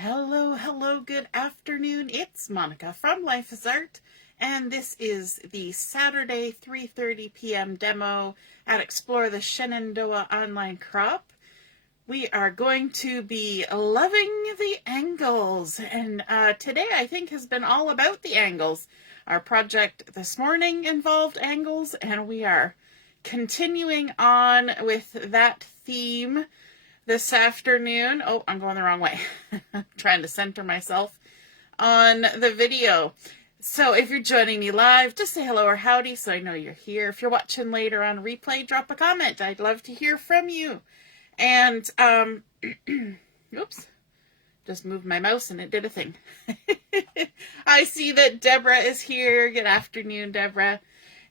Hello, hello, good afternoon. It's Monica from Life is Art, and this is the Saturday 3:30 p.m. demo at Explore the Shenandoah Online Crop. We are going to be loving the angles, and today I think has been all about the angles. Our project this morning involved angles, and we are continuing on with that theme this afternoon. Oh, I'm going the wrong way. I'm trying to center myself on the video. So if you're joining me live, just say hello or howdy so I know you're here. If you're watching later on replay, drop a comment. I'd love to hear from you. And, oops, just moved my mouse and it did a thing. I see that Deborah is here. Good afternoon, Deborah.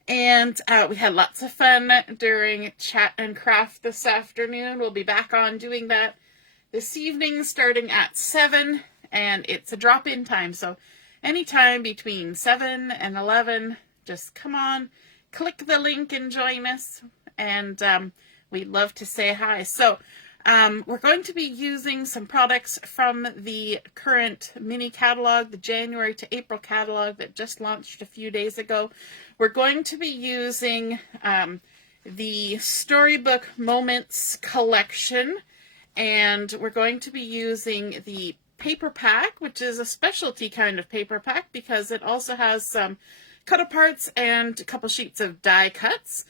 And we had lots of fun during chat and craft this afternoon. We'll be back on doing that this evening starting at 7, and it's a drop-in time. So anytime between 7 and 11, just come on, click the link and join us. And we'd love to say hi. So we're going to be using some products from the current mini catalog, the January to April catalog that just launched a few days ago. We're going to be using the Storybook Moments collection, and we're going to be using the paper pack, which is a specialty kind of paper pack because it also has some cut-aparts and a couple sheets of die cuts.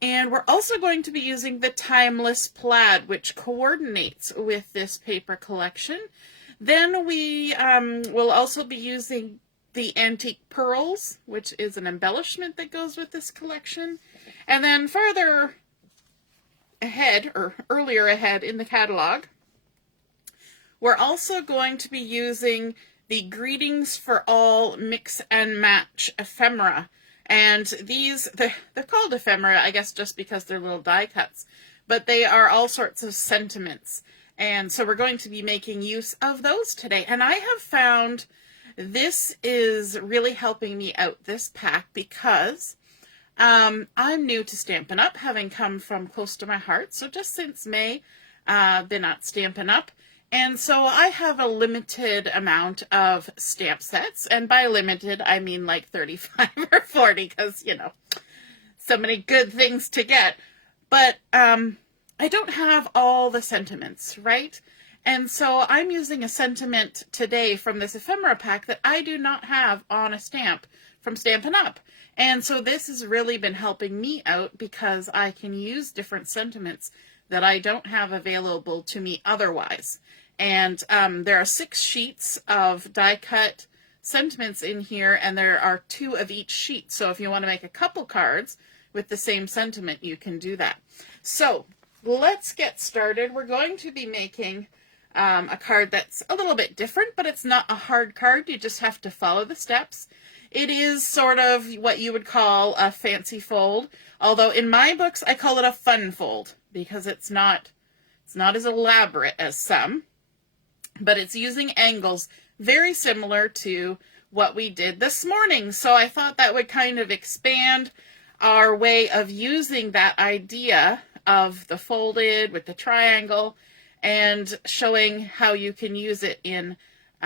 And we're also going to be using the Timeless Plaid, which coordinates with this paper collection. Then we will also be using the Antique Pearls, which is an embellishment that goes with this collection. And then further ahead, or earlier ahead in the catalog, we're also going to be using the Greetings for All Mix and Match Ephemera. And these, they're called ephemera, I guess, just because they're little die cuts, but they are all sorts of sentiments. And so we're going to be making use of those today. And I have found this is really helping me out, this pack, because I'm new to Stampin' Up, having come from close to my heart. So just since May, been at Stampin' Up. And so I have a limited amount of stamp sets, and by limited, I mean like 35 or 40, because, you know, so many good things to get. But I don't have all the sentiments, right? And so I'm using a sentiment today from this ephemera pack that I do not have on a stamp from Stampin' Up. And so this has really been helping me out because I can use different sentiments that I don't have available to me otherwise. And there are 6 sheets of die cut sentiments in here, and there are 2 of each sheet. So if you want to make a couple cards with the same sentiment, you can do that. So let's get started. We're going to be making a card that's a little bit different, but it's not a hard card. You just have to follow the steps. It is sort of what you would call a fancy fold, although in my books I call it a fun fold because it's not as elaborate as some. But it's using angles very similar to what we did this morning. So I thought that would kind of expand our way of using that idea of the folded with the triangle and showing how you can use it in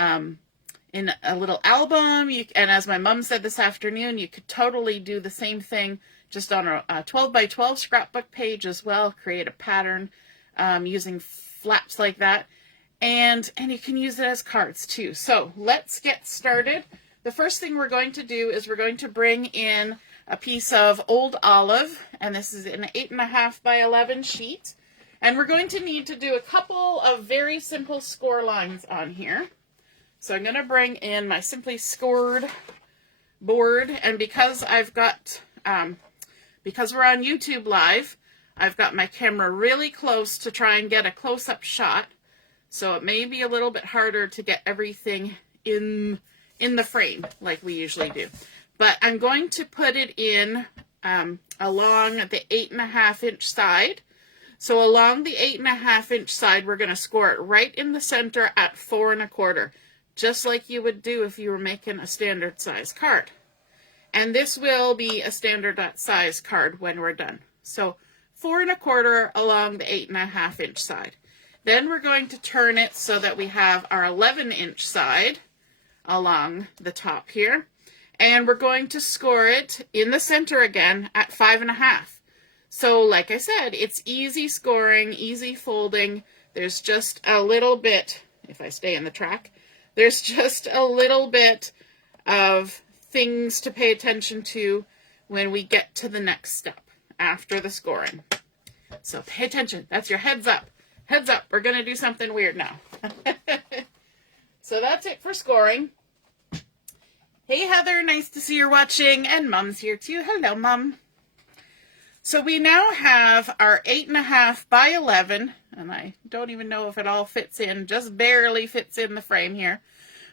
a little album. And as my mom said this afternoon, you could totally do the same thing just on a 12 by 12 scrapbook page as well. Create a pattern using flaps like that. And you can use it as cards too. So let's get started. The first thing we're going to do is we're going to bring in a piece of old olive, and this is an 8.5 by 11 sheet. And we're going to need to do a couple of very simple score lines on here. So I'm going to bring in my Simply Scored board, and because I've got, because we're on YouTube Live, I've got my camera really close to try and get a close-up shot. So it may be a little bit harder to get everything in the frame like we usually do. But I'm going to put it in along the 8.5 inch side. So along the 8.5 inch side, we're going to score it right in the center at 4 1/4, just like you would do if you were making a standard size card. And this will be a standard size card when we're done. So 4 1/4 along the 8.5 inch side. Then we're going to turn it so that we have our 11-inch side along the top here. And we're going to score it in the center again at 5.5. So like I said, it's easy scoring, easy folding. There's just a little bit, if I stay in the track, there's just a little bit of things to pay attention to when we get to the next step after the scoring. So pay attention. That's your heads up. Heads up. We're going to do something weird now. So that's it for scoring. Hey, Heather. Nice to see you're watching. And Mom's here too. Hello, Mom. So we now have our 8.5 by 11, and I don't even know if it all fits in, just barely fits in the frame here.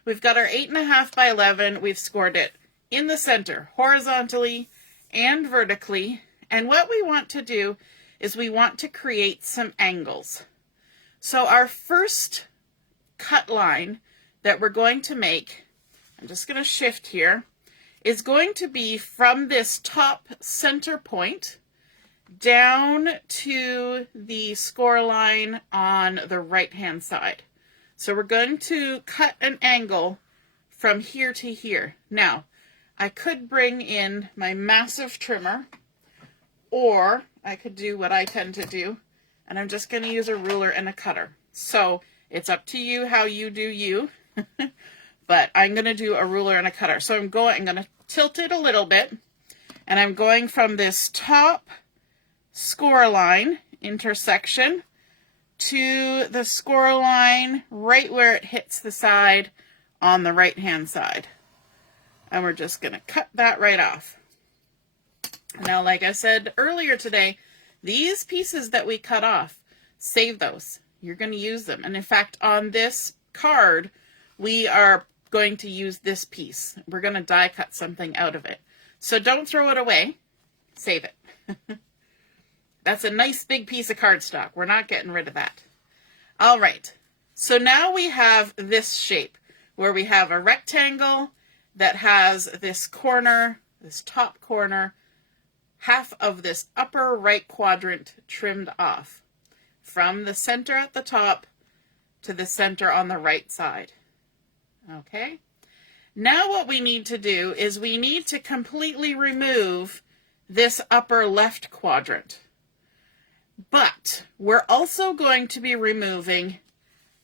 We've got our 8.5 by 11. We've scored it in the center, horizontally and vertically. And what we want to do is we want to create some angles. So our first cut line that we're going to make, I'm just going to shift here, is going to be from this top center point down to the score line on the right hand side. So we're going to cut an angle from here to here. Now, I could bring in my massive trimmer, or I could do what I tend to do, and I'm just going to use a ruler and a cutter. So it's up to you how you do you, but I'm going to do a ruler and a cutter. So I'm going to tilt it a little bit, and I'm going from this top score line intersection to the score line right where it hits the side on the right hand side. And we're just going to cut that right off. Now, like I said earlier today, these pieces that we cut off, save those. You're going to use them. And in fact, on this card, we are going to use this piece. We're going to die cut something out of it. So don't throw it away. Save it. That's a nice big piece of cardstock. We're not getting rid of that. All right. So now we have this shape where we have a rectangle that has this corner, this top corner, half of this upper right quadrant trimmed off from the center at the top to the center on the right side. Okay. Now what we need to do is we need to completely remove this upper left quadrant. But we're also going to be removing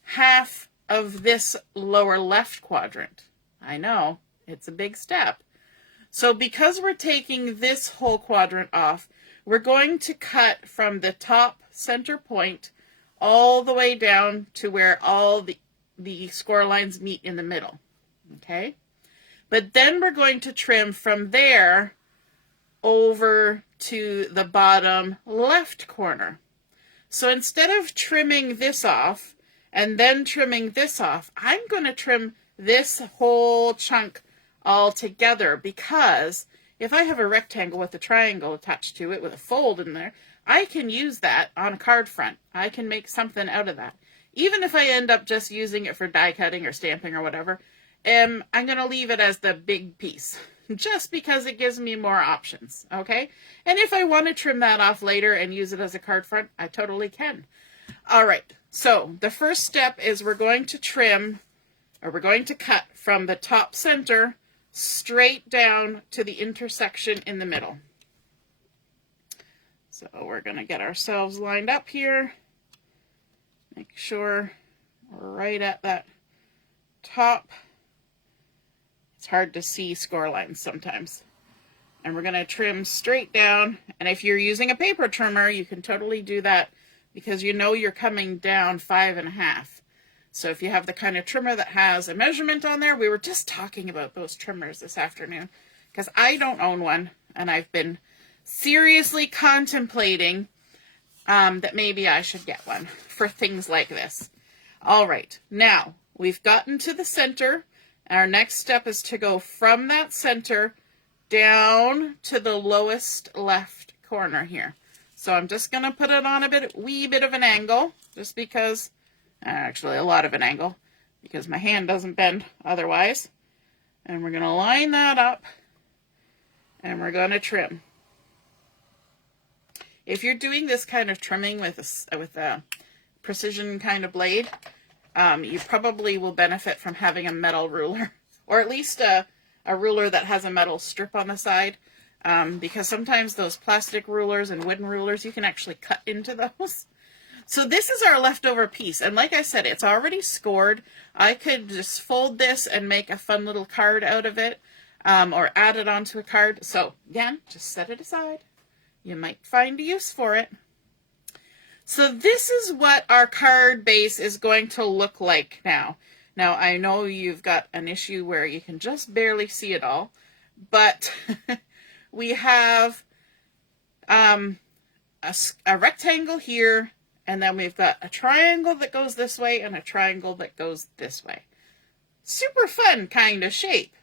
half of this lower left quadrant. I know, it's a big step. So because we're taking this whole quadrant off, we're going to cut from the top center point all the way down to where all the score lines meet in the middle. Okay? But then we're going to trim from there over to the bottom left corner. So instead of trimming this off and then trimming this off, I'm going to trim this whole chunk all together, because if I have a rectangle with a triangle attached to it with a fold in there, I can use that on a card front. I can make something out of that. Even if I end up just using it for die cutting or stamping or whatever, I'm going to leave it as the big piece, just because it gives me more options, okay? And if I want to trim that off later and use it as a card front, I totally can. All right, so the first step is we're going to trim, or we're going to cut from the top center straight down to the intersection in the middle. So we're going to get ourselves lined up here. Make sure we're right at that top. It's hard to see score lines sometimes. And we're going to trim straight down. And if you're using a paper trimmer, you can totally do that because you know you're coming down 5.5. So if you have the kind of trimmer that has a measurement on there, we were just talking about those trimmers this afternoon because I don't own one, and I've been seriously contemplating that maybe I should get one for things like this. All right, now we've gotten to the center. Our next step is to go from that center down to the lowest left corner here. So I'm just going to put it on a wee bit of an angle, just because, actually a lot of an angle, because my hand doesn't bend otherwise. And we're going to line that up, and we're going to trim. If you're doing this kind of trimming with a precision kind of blade, you probably will benefit from having a metal ruler, or at least a ruler that has a metal strip on the side, because sometimes those plastic rulers and wooden rulers, you can actually cut into those. So this is our leftover piece, and like I said, it's already scored. I could just fold this and make a fun little card out of it, or add it onto a card. So again, just set it aside. You might find a use for it. So this is what our card base is going to look like now. Now, I know you've got an issue where you can just barely see it all, but we have a rectangle here, and then we've got a triangle that goes this way and a triangle that goes this way. Super fun kind of shape.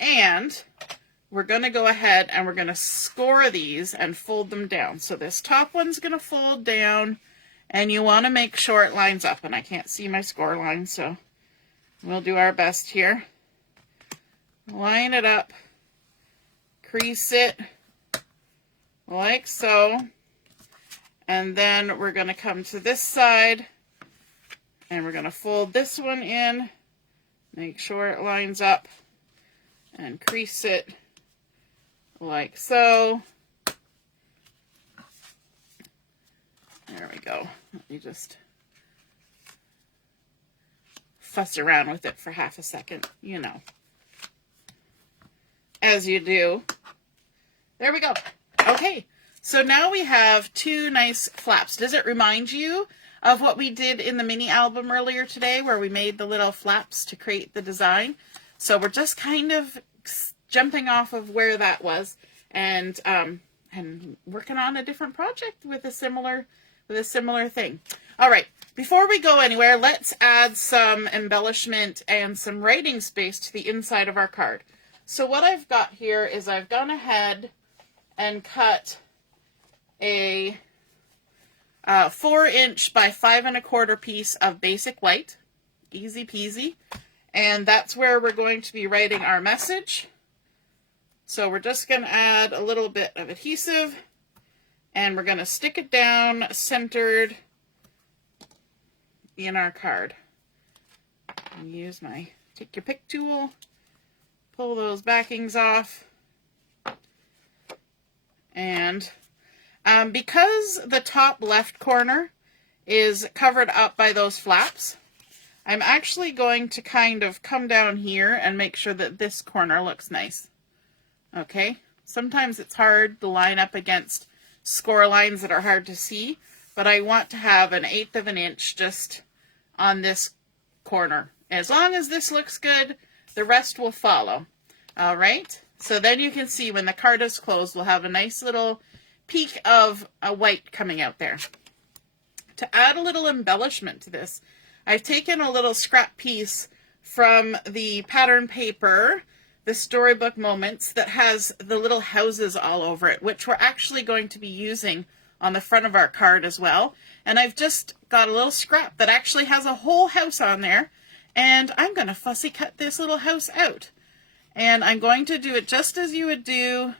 And we're going to go ahead and we're going to score these and fold them down. So this top one's going to fold down, and you want to make sure it lines up. And I can't see my score line, so we'll do our best here. Line it up, crease it like so. And then we're going to come to this side and we're going to fold this one in, make sure it lines up, and crease it like so. There we go. Let me just fuss around with it for half a second, you know, as you do. There we go. Okay. So now we have two nice flaps. Does it remind you of what we did in the mini album earlier today, where we made the little flaps to create the design? So we're just kind of jumping off of where that was, and working on a different project with a similar thing. All right, before we go anywhere, let's add some embellishment and some writing space to the inside of our card. So what I've got here is I've gone ahead and cut a 4" by 5 1/4 piece of basic white, easy peasy, and that's where we're going to be writing our message. So we're just going to add a little bit of adhesive, and we're going to stick it down centered in our card. Use my take your pick tool, pull those backings off, and because the top left corner is covered up by those flaps, I'm actually going to kind of come down here and make sure that this corner looks nice. Okay, sometimes it's hard to line up against score lines that are hard to see, but I want to have 1/8 of an inch just on this corner. As long as this looks good, the rest will follow. All right, so then you can see when the card is closed, we'll have a nice little peak of a white coming out there. To add a little embellishment to this, I've taken a little scrap piece from the pattern paper, the Storybook Moments, that has the little houses all over it, which we're actually going to be using on the front of our card as well. And I've just got a little scrap that actually has a whole house on there, and I'm going to fussy cut this little house out. And I'm going to do it just as you would do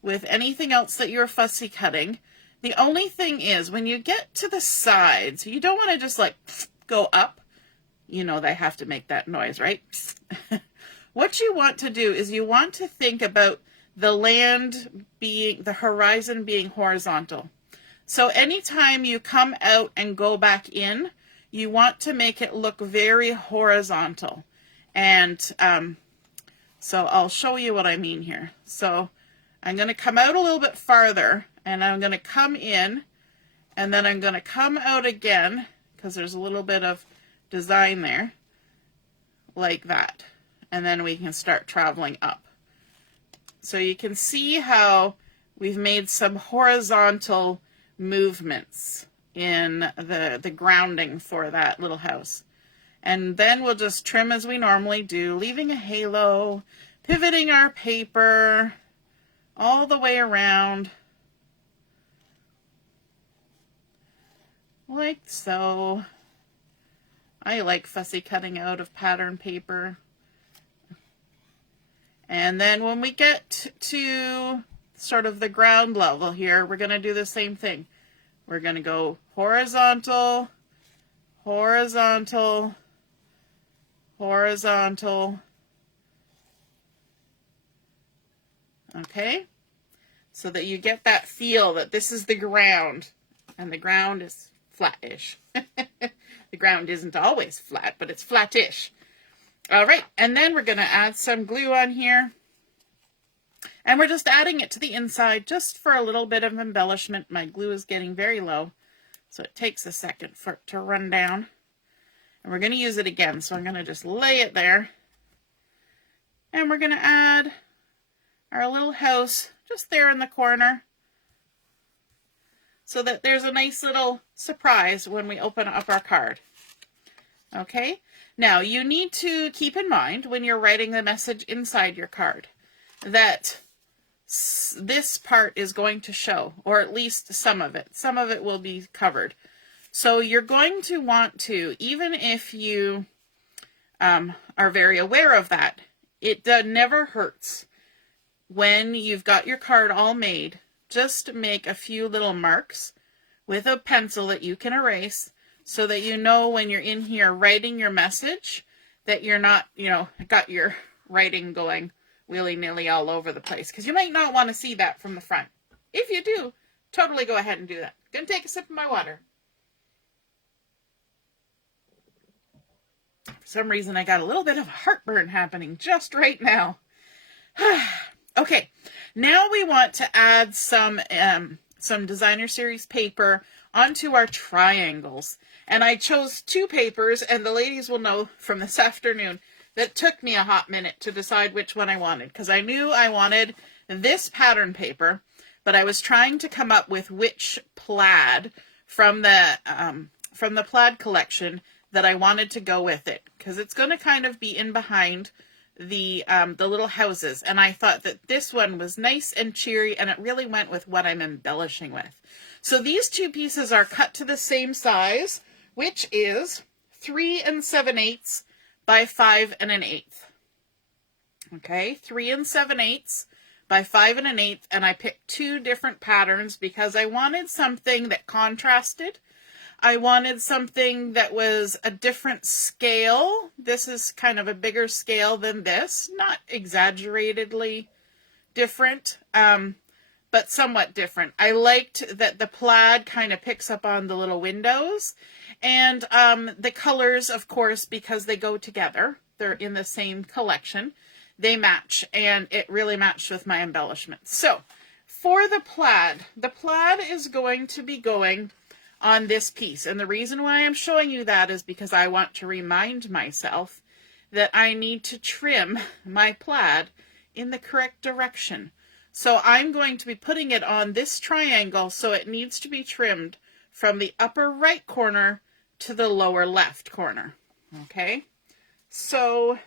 with anything else that you're fussy cutting. The only thing is, when you get to the sides, you don't want to just like go up. You know they have to make that noise, right? What you want to do is you want to think about the land being, the horizon being horizontal. So anytime you come out and go back in, you want to make it look very horizontal. And so I'll show you what I mean here. So I'm going to come out a little bit farther, and I'm going to come in, and then I'm going to come out again, because there's a little bit of design there, like that. And then we can start traveling up. So you can see how we've made some horizontal movements in the grounding for that little house. And then we'll just trim as we normally do, leaving a halo, pivoting our paper all the way around, like so. I like fussy cutting out of pattern paper. And then when we get to sort of the ground level here, we're going to do the same thing. We're going to go horizontal, horizontal, horizontal. Okay, so that you get that feel that this is the ground, and the ground is flat-ish. The ground isn't always flat, but it's flat-ish. All right, and then we're going to add some glue on here. And we're just adding it to the inside just for a little bit of embellishment. My glue is getting very low, so it takes a second for it to run down. And we're going to use it again, so I'm going to just lay it there. And we're going to add our little house just there in the corner, so that there's a nice little surprise when we open up our card. Okay, now you need to keep in mind when you're writing the message inside your card that this part is going to show, or at least some of it. Some of it will be covered. So you're going to want to, even if you are very aware of that, it never hurts when you've got your card all made, just make a few little marks with a pencil that you can erase, so that you know when you're in here writing your message that you're not, got your writing going willy-nilly all over the place, because you might not want to see that from the front. If you do, totally go ahead and do that. Gonna take a sip of my water. For some reason, I got a little bit of heartburn happening just right now. Okay, now we want to add some designer series paper onto our triangles. And I chose 2 papers, and the ladies will know from this afternoon that took me a hot minute to decide which one I wanted, because I knew I wanted this pattern paper, but I was trying to come up with which plaid from the Plaid collection that I wanted to go with it, because it's going to kind of be in behind the little houses, and I thought that this one was nice and cheery, and it really went with what I'm embellishing with. So these 2 pieces are cut to the same size, which is 3 7/8 by 5 1/8. Okay, 3 7/8 by 5 1/8, and I picked 2 different patterns because I wanted something that contrasted. I wanted something that was a different scale. This is kind of a bigger scale than this, not exaggeratedly different, but somewhat different. I liked that the plaid kind of picks up on the little windows, and the colors, of course, because they go together, they're in the same collection, they match, and it really matched with my embellishments. So for the plaid is going to be going on this piece. And the reason why I'm showing you that is because I want to remind myself that I need to trim my plaid in the correct direction. So I'm going to be putting it on this triangle, so it needs to be trimmed from the upper right corner to the lower left corner. Okay, so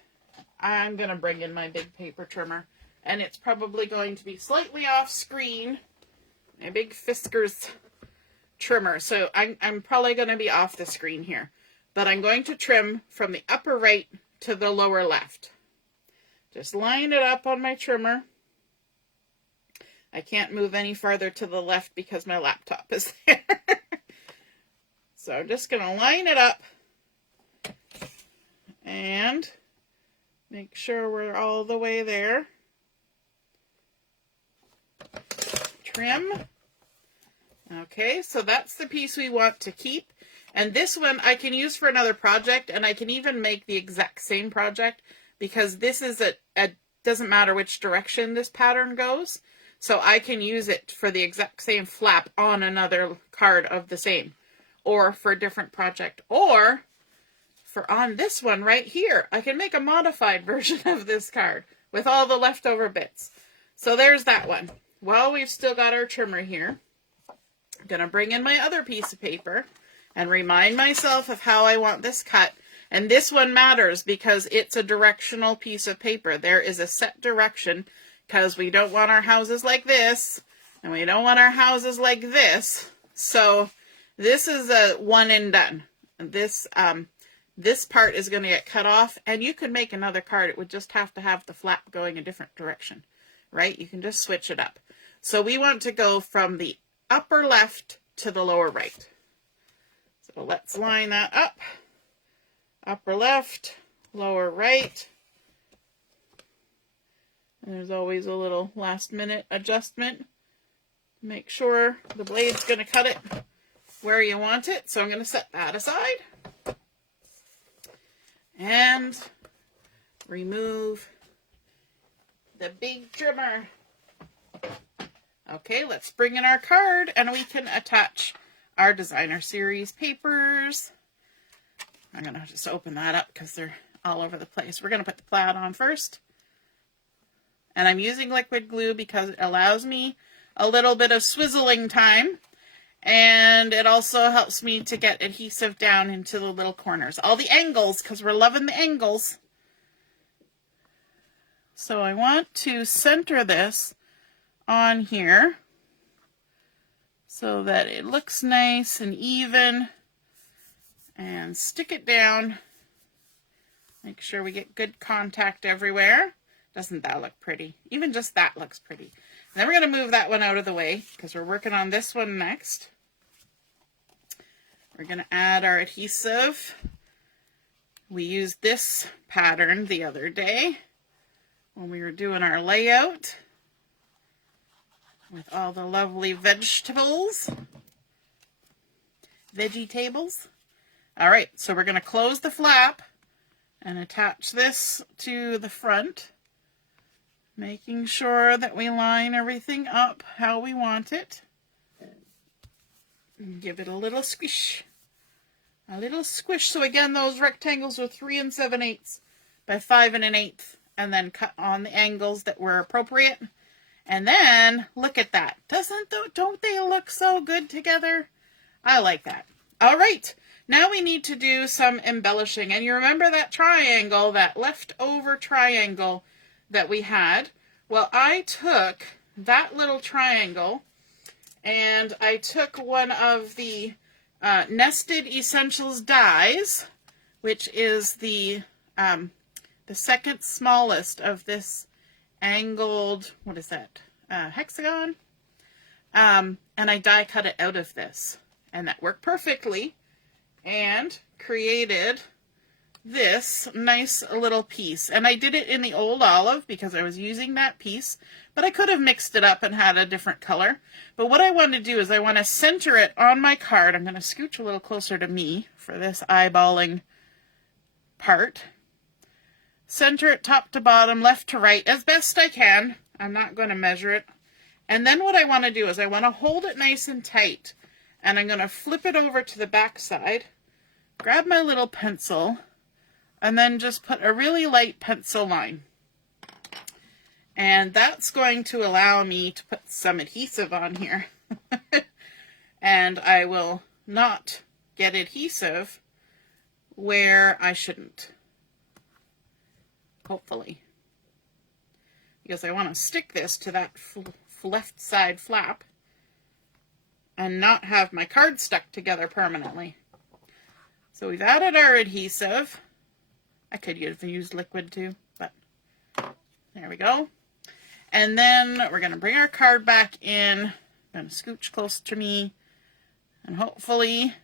I'm going to bring in my big paper trimmer, and it's probably going to be slightly off screen. My big Fiskars trimmer, so I'm probably going to be off the screen here, but I'm going to trim from the upper right to the lower left. Just line it up on my trimmer. I can't move any farther to the left because my laptop is there. So I'm just going to line it up and make sure we're all the way there. Trim. Okay, so that's the piece we want to keep. And this one I can use for another project, and I can even make the exact same project, because this is doesn't matter which direction this pattern goes. So I can use it for the exact same flap on another card of the same, or for a different project, or for on this one right here. I can make a modified version of this card with all the leftover bits. So there's that one. Well, we've still got our trimmer here. I'm going to bring in my other piece of paper and remind myself of how I want this cut. And this one matters because it's a directional piece of paper. There is a set direction, because we don't want our houses like this, and we don't want our houses like this. So this is a one and done. This part is going to get cut off, and you could make another card. It would just have to have the flap going a different direction, right? You can just switch it up. So we want to go from the upper left to the lower right. So let's line that up. Upper left, lower right. And there's always a little last minute adjustment. Make sure the blade's going to cut it where you want it. So I'm going to set that aside. And remove the big trimmer. Okay, let's bring in our card and we can attach our designer series papers. I'm going to just open that up because they're all over the place. We're going to put the Plaid on first. And I'm using liquid glue because it allows me a little bit of swizzling time. And it also helps me to get adhesive down into the little corners. All the angles, because we're loving the angles. So I want to center this on here so that it looks nice and even. And stick it down. Make sure we get good contact everywhere. Doesn't that look pretty? Even just that looks pretty. And then we're going to move that one out of the way because we're working on this one next. We're going to add our adhesive. We used this pattern the other day when we were doing our layout with all the lovely vegetables. Veggie tables. All right, so we're going to close the flap and attach this to the front, making sure that we line everything up how we want it. And give it a little squish. A little squish. So again, those rectangles are 3 7/8 by 5 1/8, and then cut on the angles that were appropriate. And then look at that. Don't they look so good together? I like that. All right. Now we need to do some embellishing. And you remember that triangle, that leftover triangle that we had? Well, I took that little triangle and I took one of the Nested Essentials dies, which is the second smallest of this angled, what is that, hexagon? And I die cut it out of this. And that worked perfectly. And created this nice little piece. And I did it in the old olive because I was using that piece, but I could have mixed it up and had a different color. But what I want to do is I want to center it on my card. I'm going to scooch a little closer to me for this eyeballing part. Center it top to bottom, left to right, as best I can. I'm not going to measure it. And then what I want to do is I want to hold it nice and tight. And I'm going to flip it over to the back side, grab my little pencil, and then just put a really light pencil line. And that's going to allow me to put some adhesive on here. And I will not get adhesive where I shouldn't. Hopefully. Because I want to stick this to that left side flap and not have my card stuck together permanently. So we've added our adhesive. I could have used liquid too, but there we go. And then we're going to bring our card back in. I'm going to scooch close to me and hopefully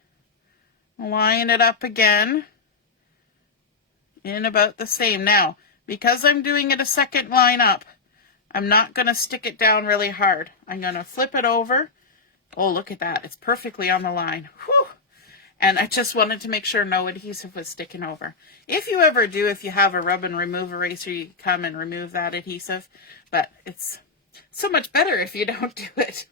line it up again in about the same. Now, because I'm doing it a second line up, I'm not going to stick it down really hard. I'm going to flip it over. Oh, look at that. It's perfectly on the line. Whew. And I just wanted to make sure no adhesive was sticking over. If you ever do, if you have a rub and remove eraser, you come and remove that adhesive. But it's so much better if you don't do it.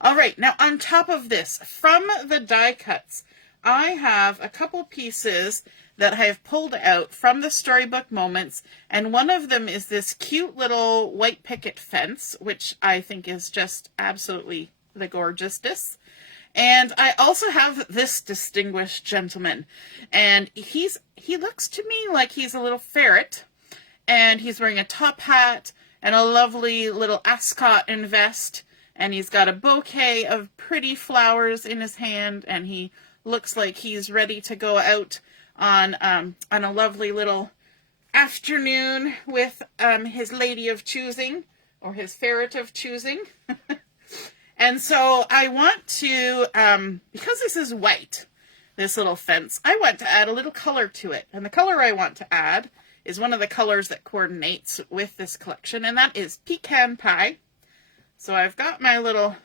All right, now on top of this, from the die cuts, I have a couple pieces that I have pulled out from the Storybook Moments, and one of them is this cute little white picket fence, which I think is just absolutely the gorgeousness. And I also have this distinguished gentleman, and he looks to me like he's a little ferret, and he's wearing a top hat and a lovely little ascot and vest, and he's got a bouquet of pretty flowers in his hand, and he looks like he's ready to go out on a lovely little afternoon with his lady of choosing, or his ferret of choosing. And so I want to, because this is white, this little fence, I want to add a little color to it. And the color I want to add is one of the colors that coordinates with this collection, and that is Pecan Pie. So I've got my little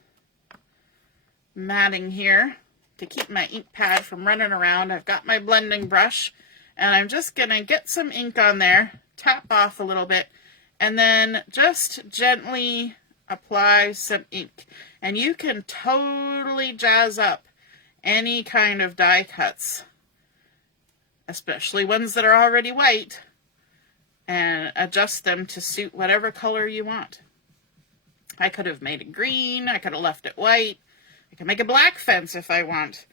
matting here to keep my ink pad from running around. I've got my blending brush, and I'm just going to get some ink on there, tap off a little bit, and then just gently apply some ink. And you can totally jazz up any kind of die cuts, especially ones that are already white, and adjust them to suit whatever color you want. I could have made it green, I could have left it white, I could make a black fence if I want,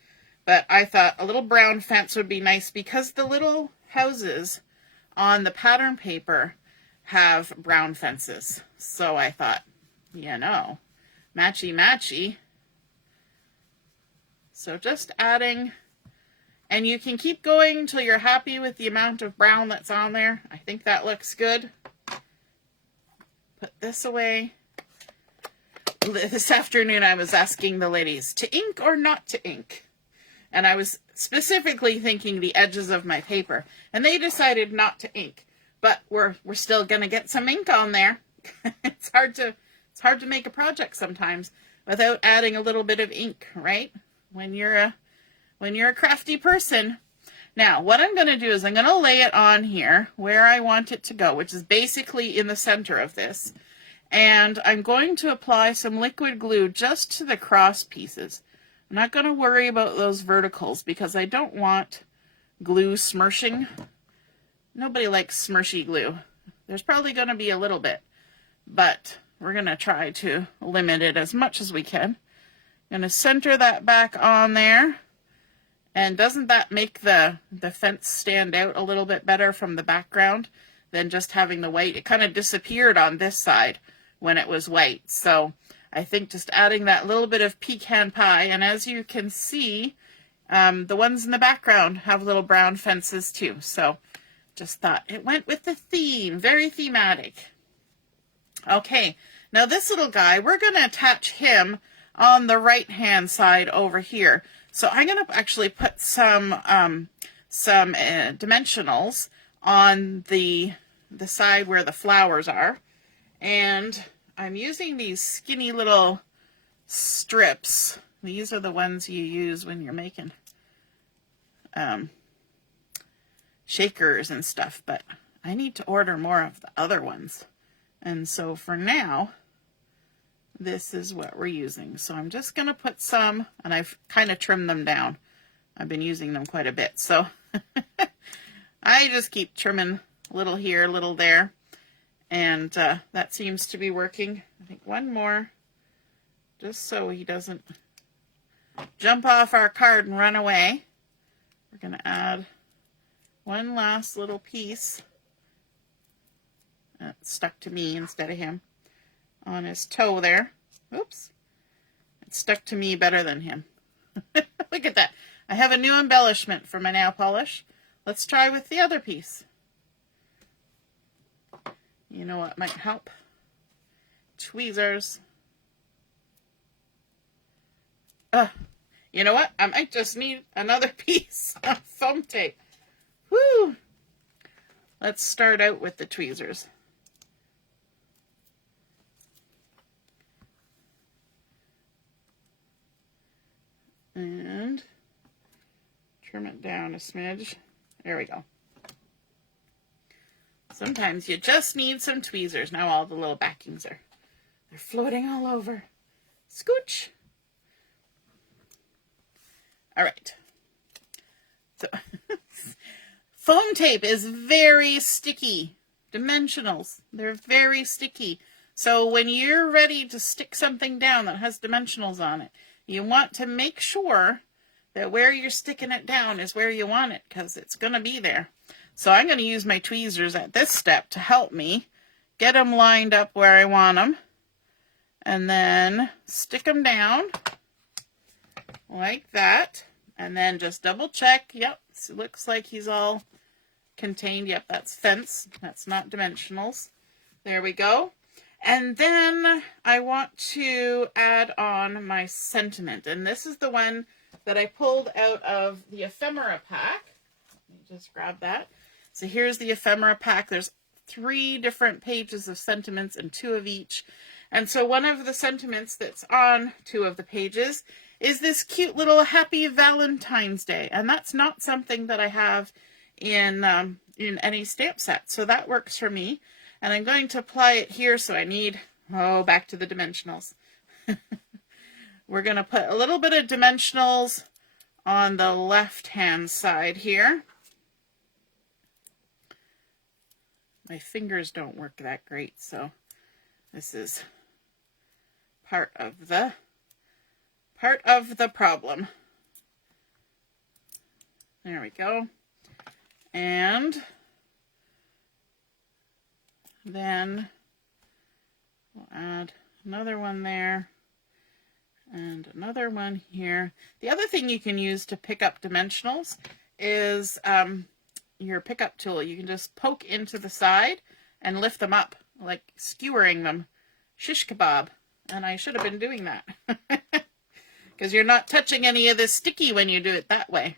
but I thought a little brown fence would be nice because the little houses on the pattern paper have brown fences. So I thought, you know, matchy matchy. So just adding, and you can keep going until you're happy with the amount of brown that's on there. I think that looks good. Put this away. This afternoon I was asking the ladies to ink or not to ink. And I was specifically thinking the edges of my paper. And they decided not to ink. But we're still going to get some ink on there. It's hard to make a project sometimes without adding a little bit of ink, right? When you're a crafty person. Now, what I'm going to do is I'm going to lay it on here where I want it to go, which is basically in the center of this. And I'm going to apply some liquid glue just to the cross pieces. I'm not going to worry about those verticals because I don't want glue smirshing. Nobody likes smushy glue. There's probably going to be a little bit, but we're going to try to limit it as much as we can. I'm going to center that back on there. And doesn't that make the fence stand out a little bit better from the background than just having the white? It kind of disappeared on this side when it was white. So I think just adding that little bit of pecan pie, and as you can see, the ones in the background have little brown fences too. So just thought it went with the theme, very thematic. Okay, now this little guy, we're going to attach him on the right hand side over here. So I'm going to actually put some dimensionals on the side where the flowers are, and I'm using these skinny little strips. These are the ones you use when you're making shakers and stuff, but I need to order more of the other ones. And so for now, this is what we're using. So I'm just going to put some, and I've kind of trimmed them down. I've been using them quite a bit. So I just keep trimming a little here, a little there. And that seems to be working. I think one more, just so he doesn't jump off our card and run away. We're going to add one last little piece. That stuck to me instead of him. On his toe there. Oops. It stuck to me better than him. Look at that. I have a new embellishment for my nail polish. Let's try with the other piece. You know what might help? Tweezers. You know what? I might just need another piece of foam tape. Woo! Let's start out with the tweezers. And trim it down a smidge. There we go. Sometimes you just need some tweezers. Now all the little backings they're floating all over. Scooch. All right. So foam tape is very sticky. Dimensionals, they're very sticky. So when you're ready to stick something down that has dimensionals on it, you want to make sure that where you're sticking it down is where you want it, because it's going to be there. So I'm going to use my tweezers at this step to help me get them lined up where I want them, and then stick them down like that, and then just double check. Yep, it looks like he's all contained. Yep, that's fence. That's not dimensionals. There we go. And then I want to add on on my sentiment. And this is the one that I pulled out of the Ephemera pack. Let me just grab that. So here's the Ephemera pack. There's 3 different pages of sentiments and 2 of each. And so one of the sentiments that's on 2 of the pages is this cute little Happy Valentine's Day. And that's not something that I have in any stamp set. So that works for me. And I'm going to apply it here. So I need, back to the dimensionals. We're going to put a little bit of dimensionals on the left-hand side here. My fingers don't work that great, so this is part of the problem. There we go. And then we'll add another one there and another one here. The other thing you can use to pick up dimensionals is your pickup tool. You can just poke into the side and lift them up, like skewering them. Shish kebab. And I should have been doing that. Because you're not touching any of this sticky when you do it that way.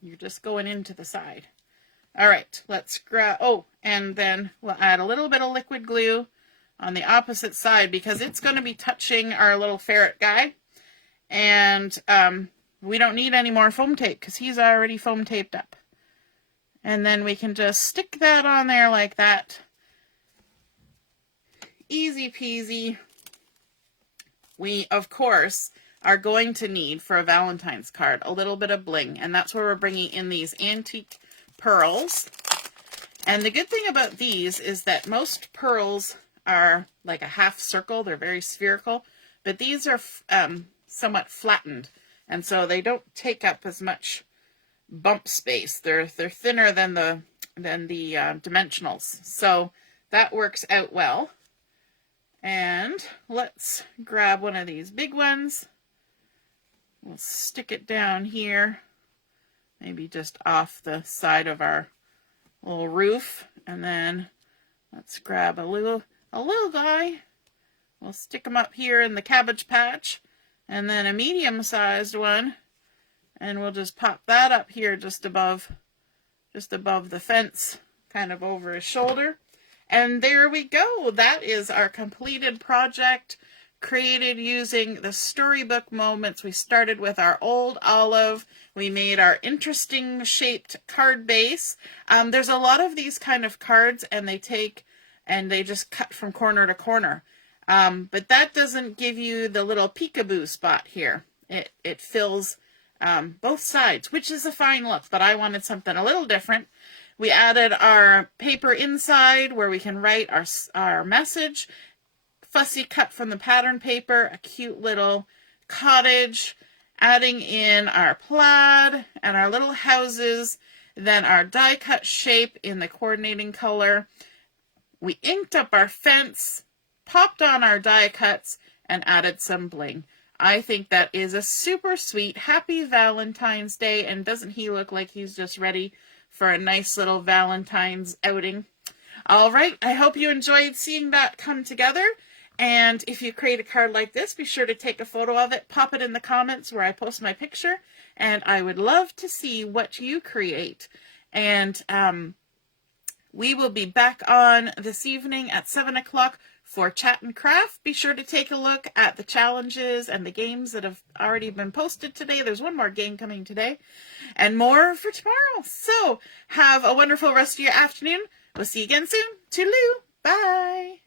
You're just going into the side. All right, let's grab, and then we'll add a little bit of liquid glue on the opposite side because it's going to be touching our little ferret guy. And we don't need any more foam tape because he's already foam taped up. And then we can just stick that on there like that. Easy peasy. We, of course, are going to need, for a Valentine's card, a little bit of bling. And that's where we're bringing in these antique pearls. And the good thing about these is that most pearls are like a half circle. They're very spherical. But these are somewhat flattened. And so they don't take up as much bump space. They're thinner than the dimensionals. So that works out well. And let's grab one of these big ones. We'll stick it down here, maybe just off the side of our little roof. And then let's grab a little guy. We'll stick him up here in the cabbage patch. And then a medium-sized one. And we'll just pop that up here just above the fence, kind of over his shoulder. And there we go. That is our completed project, created using the Storybook moments. We started with our old olive. We made our interesting shaped card base. There's a lot of these kind of cards, and they just cut from corner to corner. But that doesn't give you the little peekaboo spot here. It fills both sides, which is a fine look, but I wanted something a little different. We added our paper inside where we can write our message. Fussy cut from the pattern paper, a cute little cottage, adding in our plaid and our little houses, then our die cut shape in the coordinating color. We inked up our fence, popped on our die cuts, and added some bling. I think that is a super sweet Happy Valentine's Day, and doesn't he look like he's just ready for a nice little Valentine's outing? All right, I hope you enjoyed seeing that come together. And if you create a card like this, be sure to take a photo of it, pop it in the comments where I post my picture, and I would love to see what you create. And we will be back on this evening at 7 o'clock for Chat and Craft. Be sure to take a look at the challenges and the games that have already been posted today. There's one more game coming today and more for tomorrow. So have a wonderful rest of your afternoon. We'll see you again soon. Toodaloo. Bye.